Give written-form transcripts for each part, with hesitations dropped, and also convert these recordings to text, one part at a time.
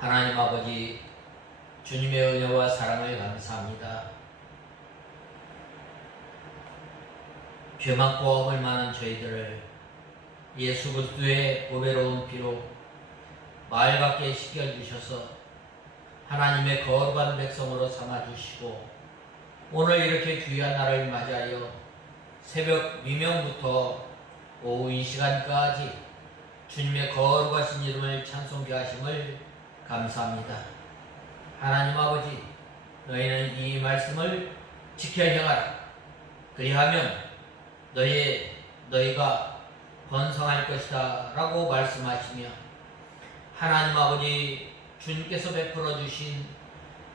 하나님 아버지, 주님의 은혜와 사랑을 감사합니다. 죄 많고 억울 많은 저희들을 예수 그리스도의 보배로운 피로 마을밖에 씻겨주셔서 하나님의 거룩한 백성으로 삼아주시고, 오늘 이렇게 귀한 날을 맞이하여 새벽 미명부터 오후 이 시간까지 주님의 거룩하신 이름을 찬송케 하심을 감사합니다. 하나님 아버지, 너희는 이 말씀을 지켜 행하라. 그리하면 너희가 번성할 것이다 라고 말씀하시며, 하나님 아버지, 주님께서 베풀어 주신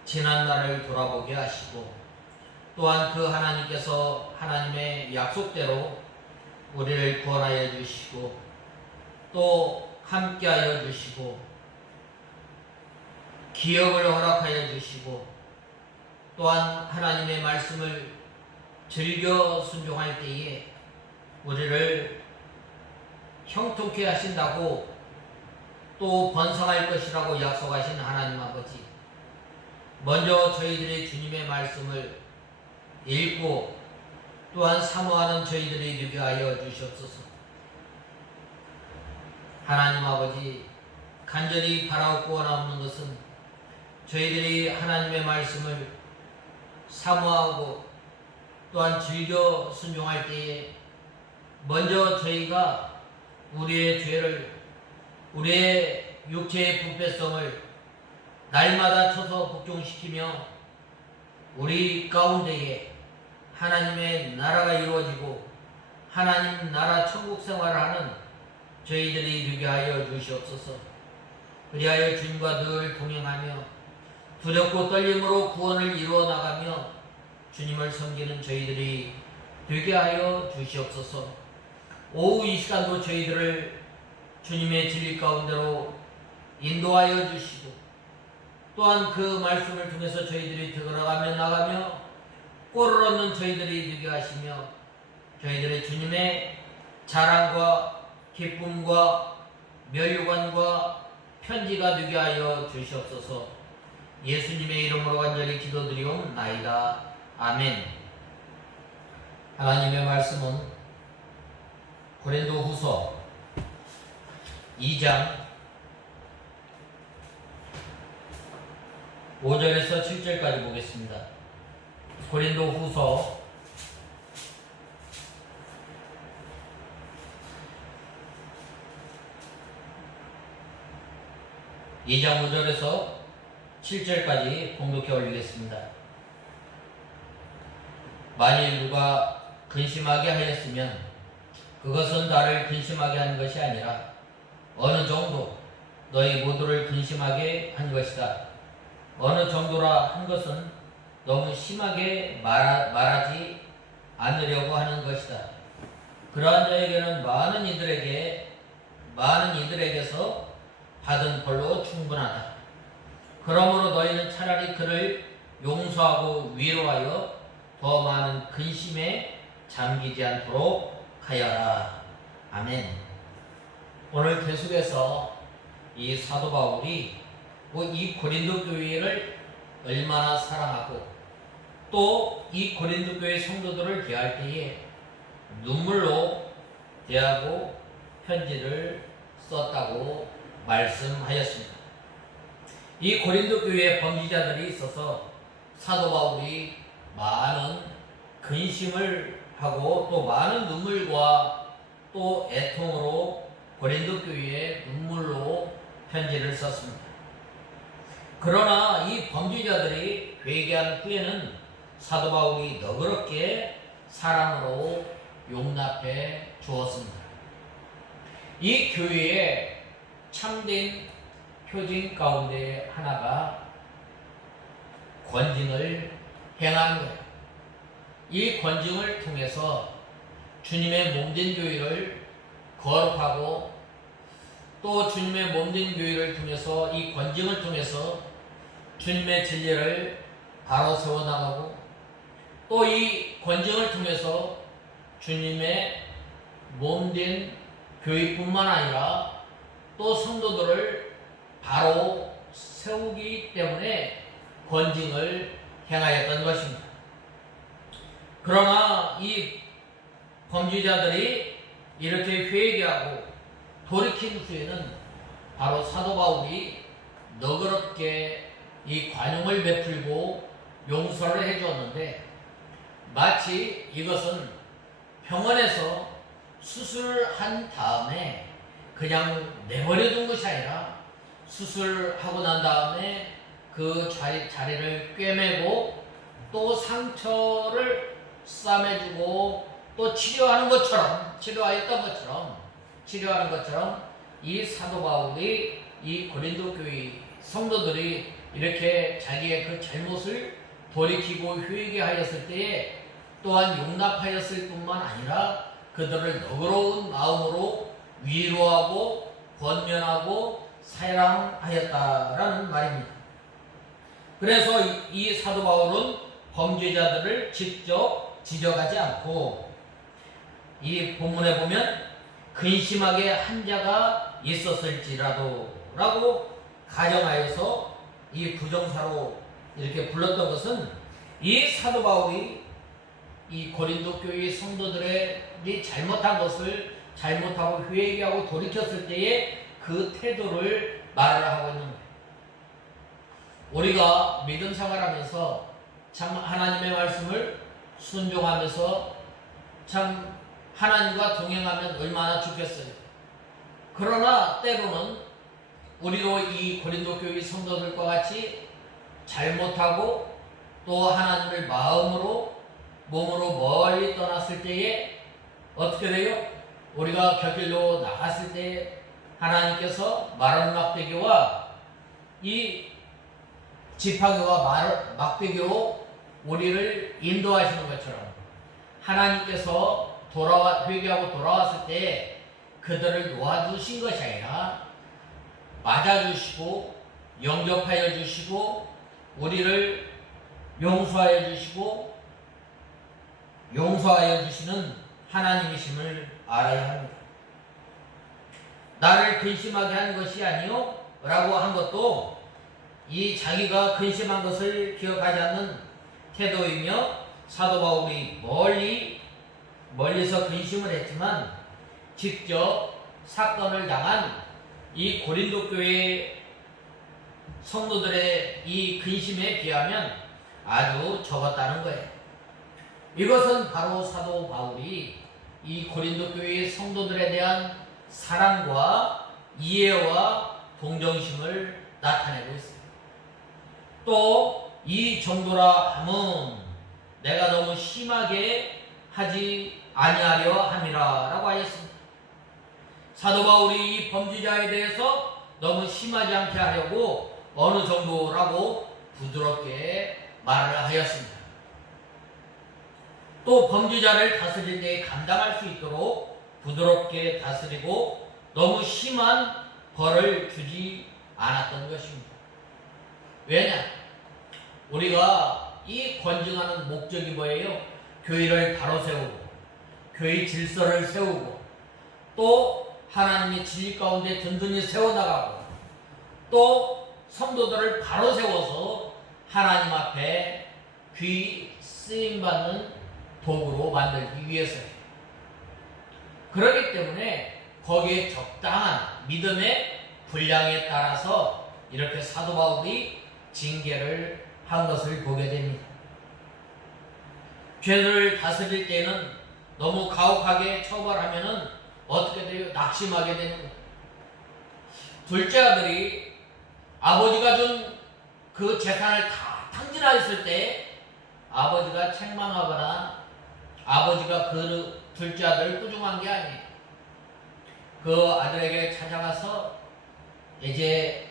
지난날을 돌아보게 하시고, 또한 그 하나님께서 하나님의 약속대로 우리를 구원하여 주시고 또 함께하여 주시고 기업을 허락하여 주시고, 또한 하나님의 말씀을 즐겨 순종할 때에 우리를 형통케 하신다고, 또 번성할 것이라고 약속하신 하나님 아버지, 먼저 저희들이 주님의 말씀을 읽고 또한 사모하는 저희들이 되게 하여 주시옵소서. 하나님 아버지, 간절히 바라옵고 원하는 것은 저희들이 하나님의 말씀을 사모하고 또한 즐겨 순종할 때에 먼저 저희가 우리의 죄를, 우리의 육체의 부패성을 날마다 쳐서 복종시키며 우리 가운데에 하나님의 나라가 이루어지고 하나님 나라 천국 생활을 하는 저희들이 되게 하여 주시옵소서. 그리하여 주님과 늘 동행하며 두렵고 떨림으로 구원을 이루어 나가며 주님을 섬기는 저희들이 되게 하여 주시옵소서. 오후 이 시간도 저희들을 주님의 진리 가운데로 인도하여 주시고, 또한 그 말씀을 통해서 저희들이 되돌아가며 나가며 꼴을 얻는 저희들이 되게 하시며, 저희들의 주님의 자랑과 기쁨과 멸류관과 편지가 되게 하여 주시옵소서. 예수님의 이름으로 간절히 기도드리옵나이다. 아멘. 하나님의 말씀은 고린도후서 2장 5절에서 7절까지 보겠습니다. 고린도후서 2장 5절에서 7절까지 봉독해 올리겠습니다. 만일 누가 근심하게 하였으면 그것은 나를 근심하게 한 것이 아니라 어느 정도 너희 모두를 근심하게 한 것이다. 어느 정도라 한 것은 너무 심하게 말하지 않으려고 하는 것이다. 그러한 자에게는 많은 이들에게서 받은 벌로 충분하다. 그러므로 너희는 차라리 그를 용서하고 위로하여 더 많은 근심에 잠기지 않도록 하여라. 아멘. 오늘 계속해서 이 사도 바울이 이 고린도 교회를 얼마나 사랑하고 또 이 고린도 교회 성도들을 대할 때에 눈물로 대하고 편지를 썼다고 말씀하였습니다. 이 고린도 교회에 범죄자들이 있어서 사도 바울이 많은 근심을 하고 또 많은 눈물과 또 애통으로 고린도 교회에 눈물로 편지를 썼습니다. 그러나 이 범죄자들이 회개한 후에는 사도 바울이 너그럽게 사랑으로 용납해 주었습니다. 이 교회의 참된 표징 가운데 하나가 권징을 행하는 거예요. 이 권징을 통해서 주님의 몸된 교회를 거룩하고 또 주님의 몸된 교회를 통해서 이 권징을 통해서 주님의 진리를 바로 세워나가고 또 이 권징을 통해서 주님의 몸된 교회뿐만 아니라 또 성도들을 바로 세우기 때문에 권징을 행하였던 것입니다. 그러나 이 범죄자들이 이렇게 회개하고 돌이킨 후에는 바로 사도 바울이 너그럽게 이 관용을 베풀고 용서를 해주었는데, 마치 이것은 병원에서 수술한 다음에 그냥 내버려둔 것이 아니라 수술하고 난 다음에 그 자리를 꿰매고 또 상처를 싸매주고 또 치료하는 것처럼, 치료하는 것처럼 이 사도 바울이 이 고린도 교회 성도들이 이렇게 자기의 그 잘못을 돌이키고 회개하였을 때에 또한 용납하였을 뿐만 아니라 그들을 너그러운 마음으로 위로하고 권면하고 사랑하였다라는 말입니다. 그래서 이 사도 바울은 범죄자들을 직접 지적하지 않고, 이 본문에 보면 근심하게 한 자가 있었을지라도 라고 가정하여서 이 부정사로 이렇게 불렀던 것은, 이 사도 바울이 이 고린도 교회 성도들의 잘못한 것을 잘못하고 회개하고 돌이켰을 때의 그 태도를 말을 하고 있는 거예요. 우리가 믿음 생활하면서 참 하나님의 말씀을 순종하면서 참 하나님과 동행하면 얼마나 좋겠어요. 그러나 때로는 우리도 이 고린도 교회 성도들과 같이 잘못하고 또 하나님을 마음으로 몸으로 멀리 떠났을 때에 어떻게 돼요? 우리가 곁길로 나갔을 때 하나님께서 마른 막대기와 이 지팡이와 막대기로 우리를 인도하시는 것처럼, 하나님께서 회개하고 돌아왔을 때 그들을 놓아주신 것이 아니라 맞아주시고 영접하여 주시고 우리를 용서하여 주시는 하나님이심을 알아야 합니다. 나를 근심하게 한 것이 아니요 라고 한 것도 이 자기가 근심한 것을 기억하지 않는 태도이며, 사도 바울이 멀리서 근심을 했지만 직접 사건을 당한 이 고린도 교회 성도들의 이 근심에 비하면 아주 적었다는 거예요. 이것은 바로 사도 바울이 이 고린도 교회 성도들에 대한 사랑과 이해와 동정심을 나타내고 있습니다. 또 이 정도라 함은 내가 너무 심하게 하지 아니하려 함이라 라고 하였습니다. 사도 바울이 이 범죄자에 대해서 너무 심하지 않게 하려고 어느 정도라고 부드럽게 말을 하였습니다. 또 범죄자를 다스릴 때 감당할 수 있도록 부드럽게 다스리고 너무 심한 벌을 주지 않았던 것입니다. 왜냐? 우리가 이 권증하는 목적이 뭐예요? 교회를 바로 세우고 교회 질서를 세우고 또 하나님의 진리 가운데 든든히 세워나가고 또 성도들을 바로 세워서 하나님 앞에 귀 쓰임받는 도구로 만들기 위해서예요. 그렇기 때문에 거기에 적당한 믿음의 분량에 따라서 이렇게 사도 바울이 징계를 한 것을 보게 됩니다. 죄를 다스릴 때는 너무 가혹하게 처벌하면은 어떻게 돼요? 낙심하게 되는 거예요. 둘째 아들이 아버지가 준 그 재산을 다 탕진하였을 때 아버지가 책망하거나 아버지가 그 둘째 아들을 꾸중한 게 아니에요. 그 아들에게 찾아가서 이제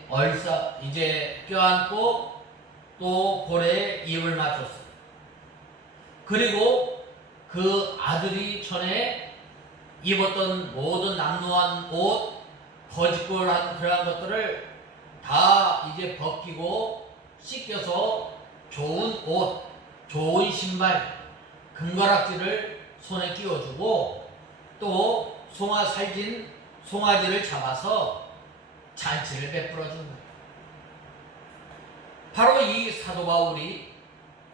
껴안고 또 볼에 입을 맞췄어요. 그리고 그 아들이 전에 입었던 모든 낙노한 옷, 거짓골한 그러한 것들을 다 이제 벗기고 씻겨서 좋은 옷, 좋은 신발, 금가락지를 손에 끼워주고 또 송아지를 잡아서 잔치를 베풀어 준 거예요. 바로 이 사도 바울이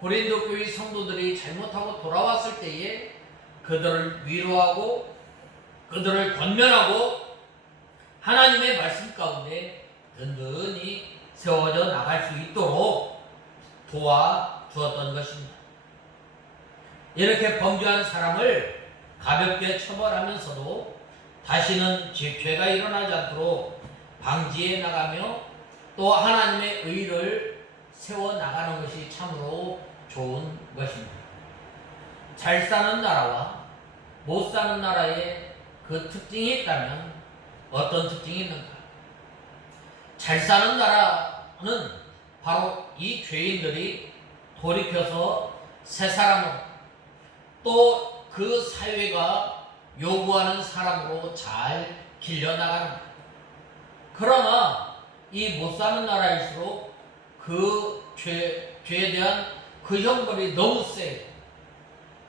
고린도 교회 성도들이 잘못하고 돌아왔을 때에 그들을 위로하고 그들을 권면하고 하나님의 말씀 가운데 든든히 세워져 나갈 수 있도록 도와주었던 것입니다. 이렇게 범죄한 사람을 가볍게 처벌하면서도 다시는 죄가 일어나지 않도록 방지해 나가며 또 하나님의 의를 세워나가는 것이 참으로 좋은 것입니다. 잘 사는 나라와 못 사는 나라에 그 특징이 있다면 어떤 특징이 있는가? 잘 사는 나라는 바로 이 죄인들이 돌이켜서 새 사람으로 또 그 사회가 요구하는 사람으로 잘 길려나가는 것. 그러나 이 못 사는 나라일수록 그 죄에 대한 그 형벌이 너무 세요.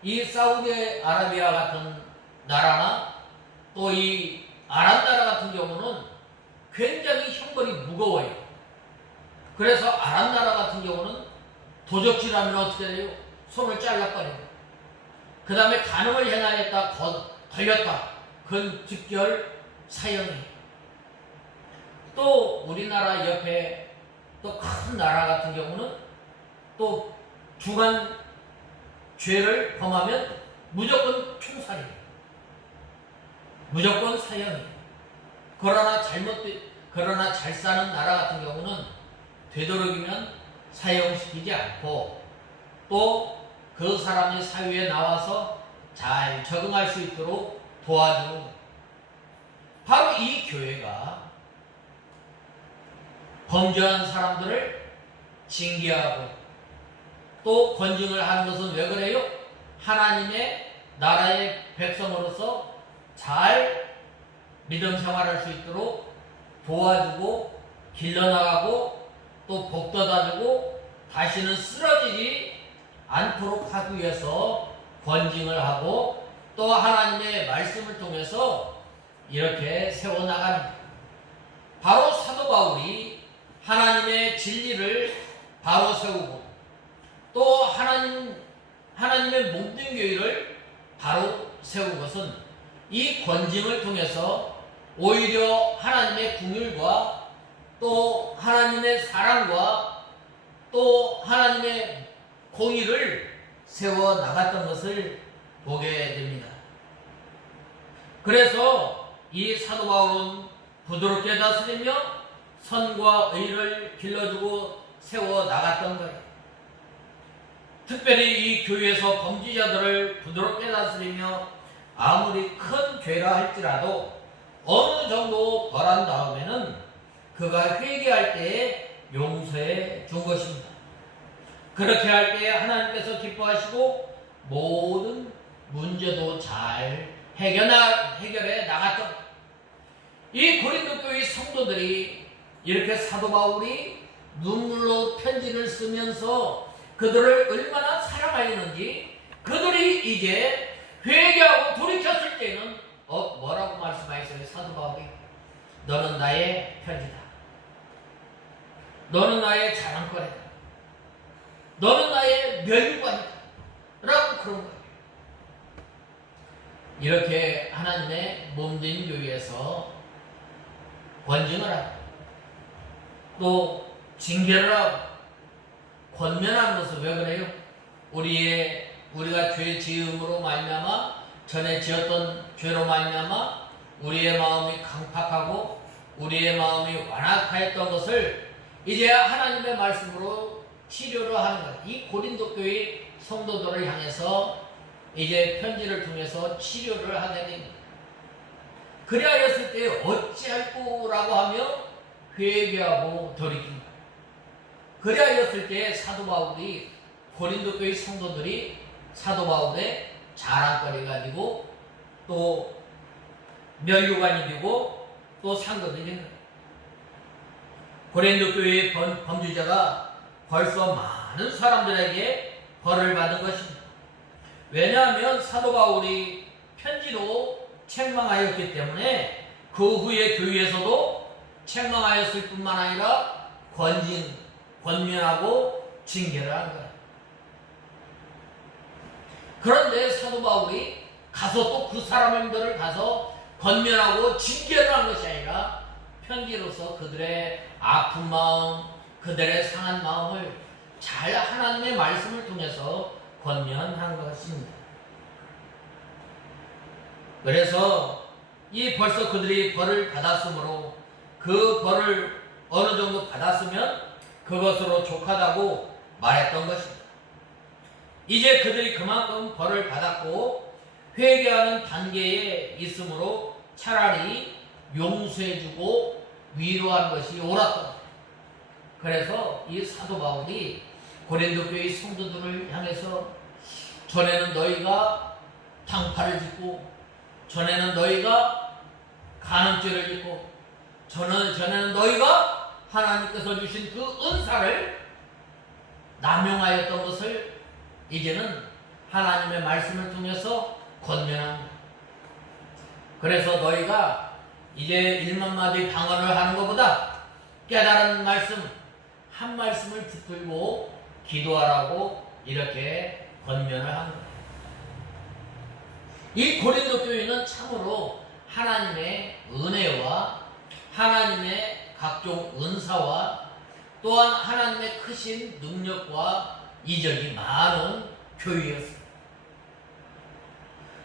이 사우디아라비아 같은 나라나 또 이 아랍 나라 같은 경우는 굉장히 형벌이 무거워요. 그래서 아랍 나라 같은 경우는 도적질하면 어떻게 돼요? 손을 잘라버려요. 그 다음에 간음을 행하였다, 걸렸다. 그건 즉결 사형이에요. 또 우리나라 옆에 또 큰 나라 같은 경우는 또 중한 죄를 범하면 무조건 총살이에요. 무조건 사형이에요. 그러나 잘 사는 나라 같은 경우는 되도록이면 사형시키지 않고 또 그 사람이 사회에 나와서 잘 적응할 수 있도록 도와주는 것. 바로 이 교회가 범죄한 사람들을 징계하고 또 권징을 하는 것은 왜 그래요? 하나님의 나라의 백성으로서 잘 믿음 생활할 수 있도록 도와주고 길러나가고 또 복돋아주고 다시는 쓰러지지 않도록 하기 위해서 권징을 하고 또 하나님의 말씀을 통해서 이렇게 세워나가는 것. 바로 사도 바울이 하나님의 진리를 바로 세우고 또 하나님의 몸된 교회를 바로 세운 것은 이 권징을 통해서 오히려 하나님의 긍휼과 또 하나님의 사랑과 또 하나님의 공의를 세워 나갔던 것을 보게 됩니다. 그래서 이 사도 바울은 부드럽게 다스리며 선과 의를 길러주고 세워 나갔던 거예요. 특별히 이 교회에서 범죄자들을 부드럽게 다스리며 아무리 큰 죄라 할지라도 어느 정도 벌한 다음에는 그가 회개할 때에 용서해 준 것입니다. 그렇게 할 때에 하나님께서 기뻐하시고 모든 문제도 잘 해결해 나갔던 이 고린도 교회 성도들이 이렇게 사도 바울이 눈물로 편지를 쓰면서 그들을 얼마나 사랑하였는지 그들이 이제 회개하고 돌이켰을 때는 뭐라고 말씀하셨어요? 사도 바울이 너는 나의 편지다. 너는 나의 자랑거리다. 너는 나의 멸관이다. 라고 그런 거예요. 이렇게 하나님의 몸된 교회에서 권징을 하고 또 징계를 하고 권면하는 것은 왜 그래요? 우리가 죄 지음으로 말미암아 전에 지었던 죄로 말미암아 우리의 마음이 강팍하고 우리의 마음이 완악하였던 것을 이제 하나님의 말씀으로 치료를 하는 거예요. 이 고린도 교회 성도들을 향해서 이제 편지를 통해서 치료를 하게 됩니다. 그리하였을 때 어찌할꼬라고 하며 회개하고 돌이킨 거예요. 그리하였을 때 사도 바울이 고린도 교회 성도들이 사도 바울의 자랑거리가 되고 또 면류관이 되고 또 상급이 된 거예요. 고린도 교회의 범죄자가 벌써 많은 사람들에게 벌을 받은 것입니다. 왜냐하면 사도 바울이 편지로 책망하였기 때문에 그 후에 교회에서도 책망하였을 뿐만 아니라 권징 권면하고 징계를 한 거야. 그런데 사도 바울이 가서 또 그 사람들을 가서 권면하고 징계를 한 것이 아니라 편지로서 그들의 아픈 마음, 그들의 상한 마음을 잘 하나님의 말씀을 통해서 권면한 것입니다. 그래서 이 벌써 그들이 벌을 받았으므로 그 벌을 어느 정도 받았으면 그것으로 족하다고 말했던 것입니다. 이제 그들이 그만큼 벌을 받았고 회개하는 단계에 있으므로 차라리 용서해주고 위로한 것이 옳았다. 그래서 이 사도 바울이 고린도 교회 성도들을 향해서 전에는 너희가 당파를 짓고 전에는 너희가 간음죄를 짓고 전에는 너희가 하나님께서 주신 그 은사를 남용하였던 것을 이제는 하나님의 말씀을 통해서 권면합니다. 그래서 너희가 이제 1만 마디 방언을 하는 것보다 깨달은 말씀 한 말씀을 붙들고 기도하라고 이렇게 권면을 한 거예요. 이 고린도 교회는 참으로 하나님의 은혜와 하나님의 각종 은사와 또한 하나님의 크신 능력과 이적이 많은 교회였습니다.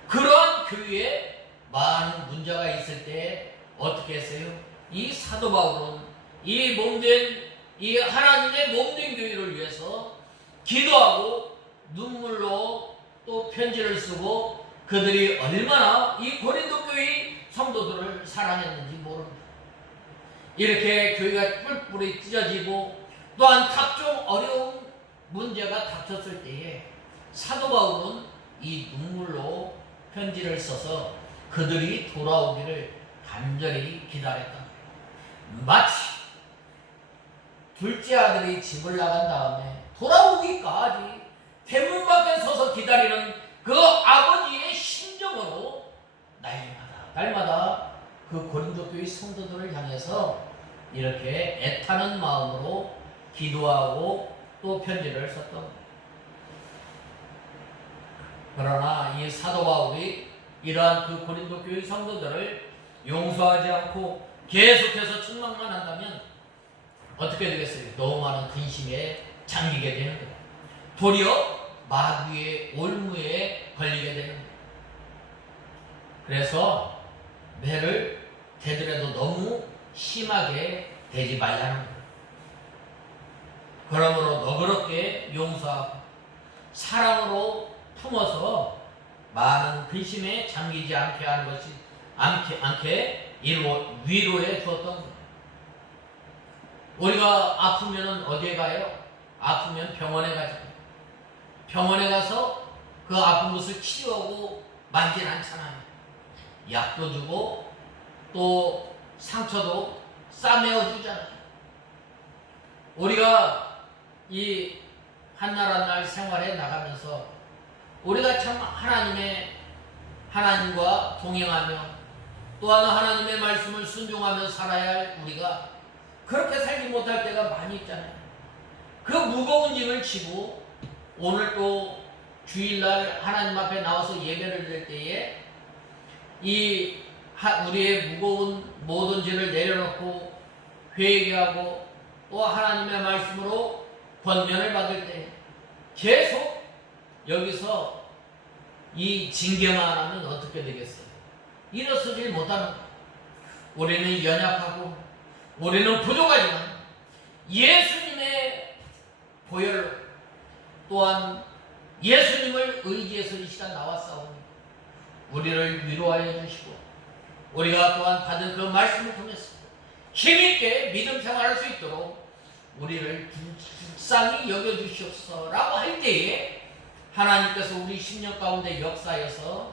그러한 교회에 많은 문제가 있을 때 어떻게 했어요? 이 사도 바울은 이 하나님의 몸된 교회를 위해서 기도하고 눈물로 또 편지를 쓰고 그들이 얼마나 이 고린도 교회 성도들을 사랑했는지 모릅니다. 이렇게 교회가 뿔뿔이 찢어지고 또한 각종 어려운 문제가 닥쳤을 때에 사도 바울은 이 눈물로 편지를 써서 그들이 돌아오기를 간절히 기다렸다. 마치 둘째 아들이 집을 나간 다음에 돌아오기까지 대문 밖에 서서 기다리는 그 아버지의 심정으로 날마다 그 고린도 교회 성도들을 향해서 이렇게 애타는 마음으로 기도하고 또 편지를 썼던 거예요. 그러나 이 사도 바울이 이러한 그 고린도 교회 성도들을 용서하지 않고 계속해서 책망만 한다면 어떻게 되겠어요? 너무 많은 근심에 잠기게 되는 거예요. 도리어 마귀의 올무에 걸리게 되는 거예요. 그래서 매를 대더라도 너무 심하게 되지 말라는 거예요. 그러므로 너그럽게 용서하고 사랑으로 품어서 많은 근심에 잠기지 않게 하는 것이 않게 위로해 주었던 거예요. 우리가 아프면 어디에 가요? 아프면 병원에 가죠. 병원에 가서 그 아픈 곳을 치료하고 만진 않잖아요. 약도 주고 또 상처도 싸매어 주잖아요. 우리가 이 한 날 한 날 생활에 나가면서 우리가 참 하나님과 동행하며 또한 하나님의 말씀을 순종하며 살아야 할 우리가 그렇게 살지 못할 때가 많이 있잖아요. 그 무거운 짐을 지고 오늘 또 주일날 하나님 앞에 나와서 예배를 드릴 때에 우리의 무거운 모든 죄를 내려놓고 회개하고 또 하나님의 말씀으로 권면을 받을 때 계속 여기서 이 징계만 하면 어떻게 되겠어요? 일어서질 못하는 거예요. 우리는 연약하고 우리는 부족하지만 예수님의 보혈로 또한 예수님을 의지해서 이 시간 나왔사오니 우리를 위로하여 주시고 우리가 또한 받은 그 말씀을 통해서 힘있게 믿음 생활할 수 있도록 우리를 불쌍히 여겨주시옵소서라고 할 때에 하나님께서 우리 심령 가운데 역사해서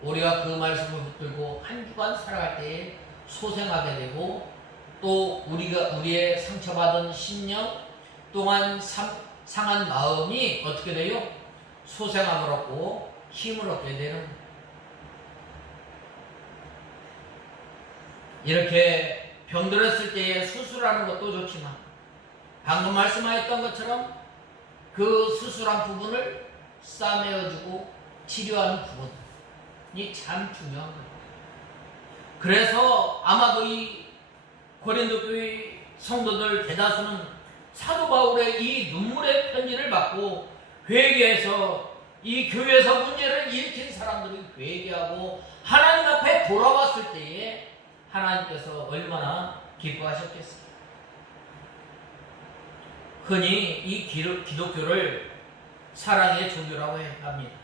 우리가 그 말씀을 붙들고 한 주간 살아갈 때에 소생하게 되고 또 우리의 상처받은 심령 또한 상한 마음이 어떻게 돼요? 소생함을 얻고 힘을 얻게 되는 거예요. 이렇게 병들었을 때에 수술하는 것도 좋지만 방금 말씀하였던 것처럼 그 수술한 부분을 싸매어주고 치료하는 부분이 참 중요한 거예요. 그래서 아마도 이 고린도 교회 성도들 대다수는 사도 바울의 이 눈물의 편지를 받고 회개해서 이 교회에서 문제를 일으킨 사람들이 회개하고 하나님 앞에 돌아왔을 때에 하나님께서 얼마나 기뻐하셨겠어요. 흔히 이 기독교를 사랑의 종교라고 합니다.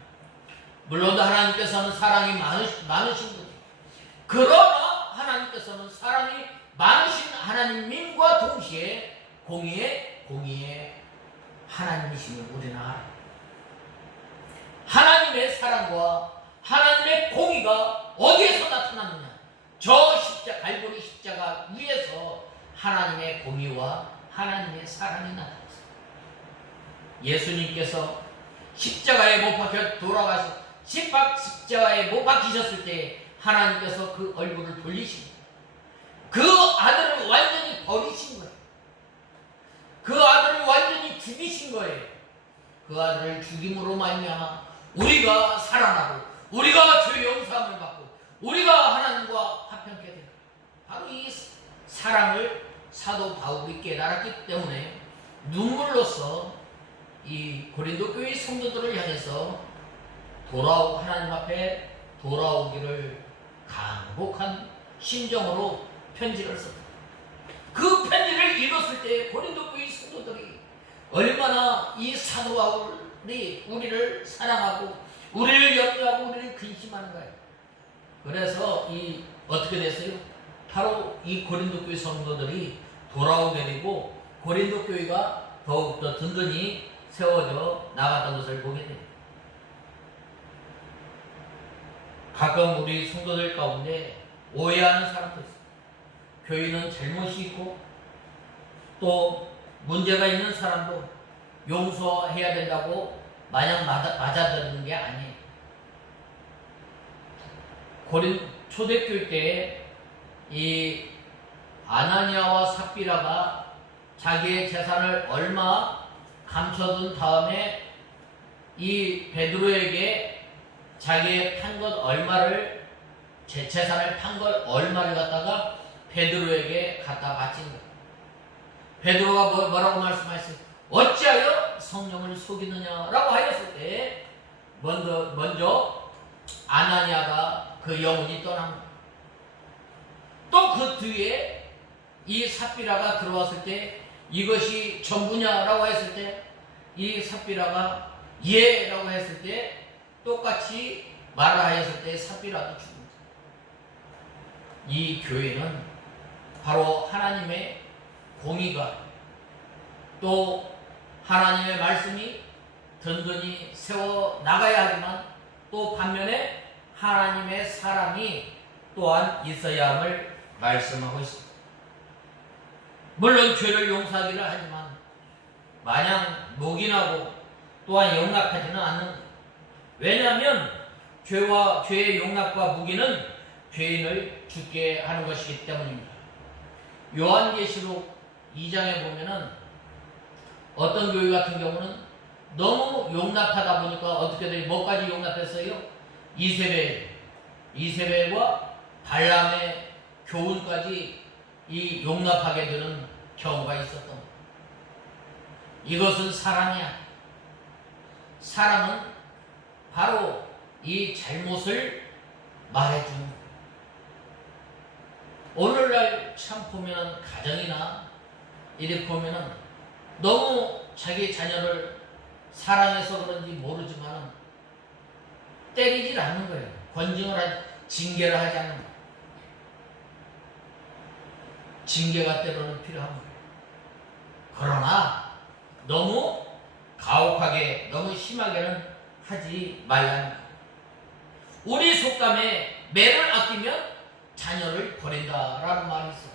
물론 하나님께서는 사랑이 많으신 분이에요. 그러나 하나님께서는 사랑이 많으신 하나님님과 동시에 공의의 하나님이심을 우리는 알아요. 하나님의 사랑과 하나님의 공의가 어디에서 나타나느냐? 저 갈보리 십자가 위에서 하나님의 공의와 하나님의 사랑이 나타났어요. 예수님께서 십자가에 못 박혀 돌아가서 십자가에 못 박히셨을 때 하나님께서 그 얼굴을 돌리신 거예요. 그 아들을 완전히 버리신 거예요. 그 아들을 완전히 죽이신 거예요. 그 아들을 죽임으로 말미암아 우리가 살아나고 우리가 죄 용서함을 받고 우리가 하나님과 화평케 되는 바로 이 사랑을 사도 바울이 깨달았기 때문에 눈물로써 이 고린도 교회 성도들을 향해서 하나님 앞에 돌아오기를 간곡한 심정으로 편지를 썼다. 그 편지를 읽었을 때 고린도 교회 성도들이 얼마나 이 사도 바울이 우리를 사랑하고 우리를 염려하고 우리를 근심하는가요. 그래서 어떻게 됐어요? 바로 이 고린도 교회 성도들이 돌아오게 되고 고린도 교회가 더욱더 든든히 세워져 나갔던 것을 보게 됩니다. 가끔 우리 성도들 가운데 오해하는 사람도 있어요. 교회는 잘못이 있고 또 문제가 있는 사람도 용서해야 된다고 마냥 맞아들이는 게 아니에요. 초대교회 때 이 아나니아와 삽비라가 자기의 재산을 얼마 감춰둔 다음에 이 베드로에게 자기의 판 것 얼마를 재산을 판 것 얼마를 갖다가 베드로에게 갖다 바친 거예요. 베드로가 뭐라고 말씀하셨어요? 어찌하여 성령을 속이느냐라고 하였을 때 먼저 아나니아가 그 영혼이 떠난 거예요. 또 그 뒤에 이 삽비라가 들어왔을 때 이것이 전부냐라고 했을 때 이 삽비라가 예라고 했을 때 똑같이 말을 하였을 때 삽비라도 죽습니다. 이 교회는 바로 하나님의 공의가 또 하나님의 말씀이 든든히 세워 나가야 하지만 또 반면에 하나님의 사랑이 또한 있어야 함을 말씀하고 있습니다. 물론 죄를 용서하기를 하지만 마냥 묵인하고 또한 용납하지는 않는 거예요. 왜냐하면 죄의 용납과 묵인은 죄인을 죽게 하는 것이기 때문입니다. 요한계시록 2장에 보면은 어떤 교회 같은 경우는 너무 용납하다 보니까 어떻게 돼요? 뭐까지 용납했어요? 이세벨과 발람의 교훈까지 이 용납하게 되는 경우가 있었던 거예요. 이것은 사랑이야. 사랑은 바로 이 잘못을 말해주는 거예요. 오늘날 참 보면 가정이나 이렇게 보면은 너무 자기 자녀를 사랑해서 그런지 모르지만 때리질 않는 거예요. 징계를 하지 않는 거예요. 징계가 때로는 필요한 거예요. 그러나 너무 가혹하게 너무 심하게는 하지 말라는 거예요. 우리 속담에 매를 아끼면 자녀를 버린다라는 말이 있어요.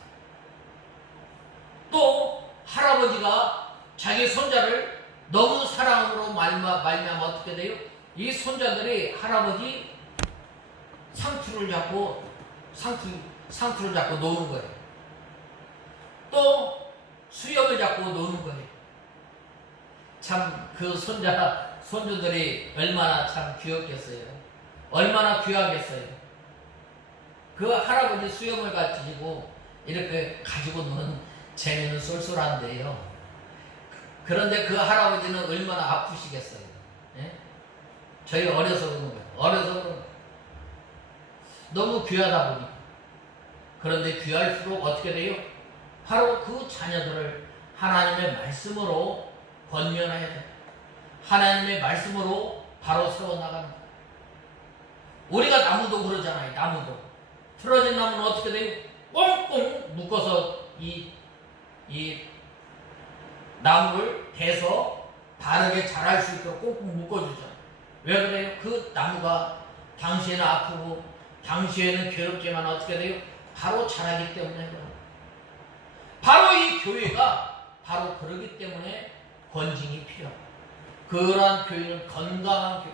또 할아버지가 자기 손자를 너무 사랑으로 말미암아 어떻게 돼요? 이 손자들이 할아버지 상투를 잡고 노는 거예요. 또 수염을 잡고 노는 거예요. 참 그 손주들이 얼마나 참 귀엽겠어요. 얼마나 귀하겠어요. 그 할아버지 수염을 가지고 이렇게 가지고 노는 재미는 쏠쏠한데요. 그런데 그 할아버지는 얼마나 아프시겠어요. 예? 저희 어려서 그런 거예요. 어려서 그런 거예요. 너무 귀하다 보니. 그런데 귀할수록 어떻게 돼요? 바로 그 자녀들을 하나님의 말씀으로 권면해야 돼요. 하나님의 말씀으로 바로 세워나가는 거예요. 우리가 나무도 그러잖아요. 나무도. 틀어진 나무는 어떻게 돼요? 꽁꽁 묶어서 이 나무를 대서 바르게 자랄 수 있도록 꽁꽁 묶어주잖아요. 왜 그래요? 그 나무가 당시에는 아프고 당시에는 괴롭지만 어떻게 돼요? 바로 자라기 때문에 그래요. 바로 이 교회가 바로 그러기 때문에 권징이 필요합니다. 그러한 교회는 건강한 교회,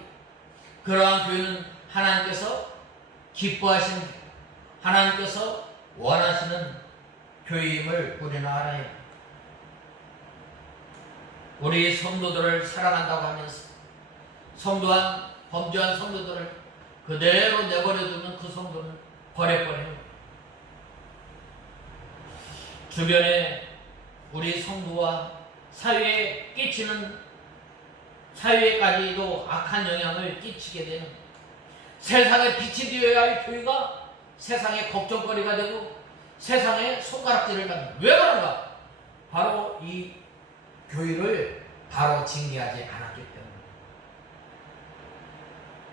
그러한 교회는 하나님께서 기뻐하시는 교회, 하나님께서 원하시는 교회임을 우리는 알아야 합니다. 우리 성도들을 사랑한다고 하면서 성도한 범죄한 성도들을 그대로 내버려두면 그 성도는 버려버려요. 주변에 우리 성도와 사회에 끼치는 사회까지도 악한 영향을 끼치게 되는 세상에 빛이 되어야 할 교회가 세상의 걱정거리가 되고 세상에 손가락질을 받는. 왜 그런가? 바로 이 교회를 바로 징계하지 않았기 때문에.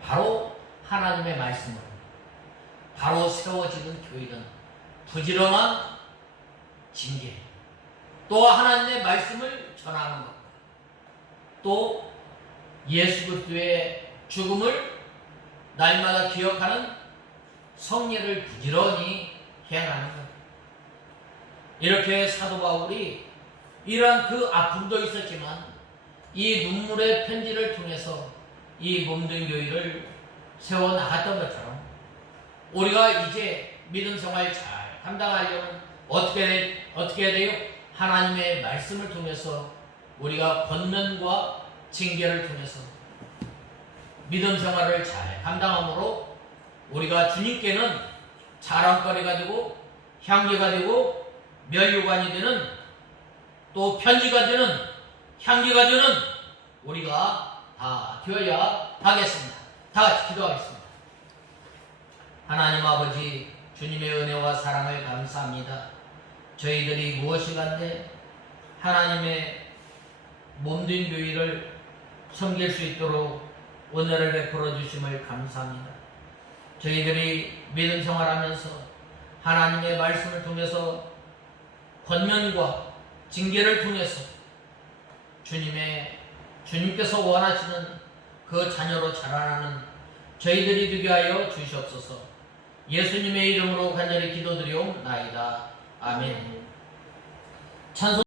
바로 하나님의 말씀으로 바로 세워지는 교회는 부지런한 징계, 또 하나님의 말씀을 전하는 것, 또 예수 그리스도의 죽음을 날마다 기억하는 성례를 부지런히 행하는 것. 이렇게 사도 바울이 이러한 그 아픔도 있었지만 이 눈물의 편지를 통해서 이 몸된 교회를 세워나갔던 것처럼 우리가 이제 믿음 생활 잘 감당하려면 어떻게 해야 돼요? 하나님의 말씀을 통해서 우리가 권면과 징계를 통해서 믿음 생활을 잘 감당함으로 우리가 주님께는 자랑거리가 되고 향기가 되고 면류관이 되는, 또 편지가 되는, 향기가 되는 우리가 다 되어야 하겠습니다. 다 같이 기도하겠습니다. 하나님 아버지, 주님의 은혜와 사랑을 감사합니다. 저희들이 무엇이 간데 하나님의 몸된 교회를 섬길 수 있도록 은혜를 베풀어 주심을 감사합니다. 저희들이 믿음 생활하면서 하나님의 말씀을 통해서 권면과 징계를 통해서 주님께서 원하시는 그 자녀로 자라나는 저희들이 되게 하여 주시옵소서. 예수님의 이름으로 간절히 기도드리옵나이다. 아멘. 찬송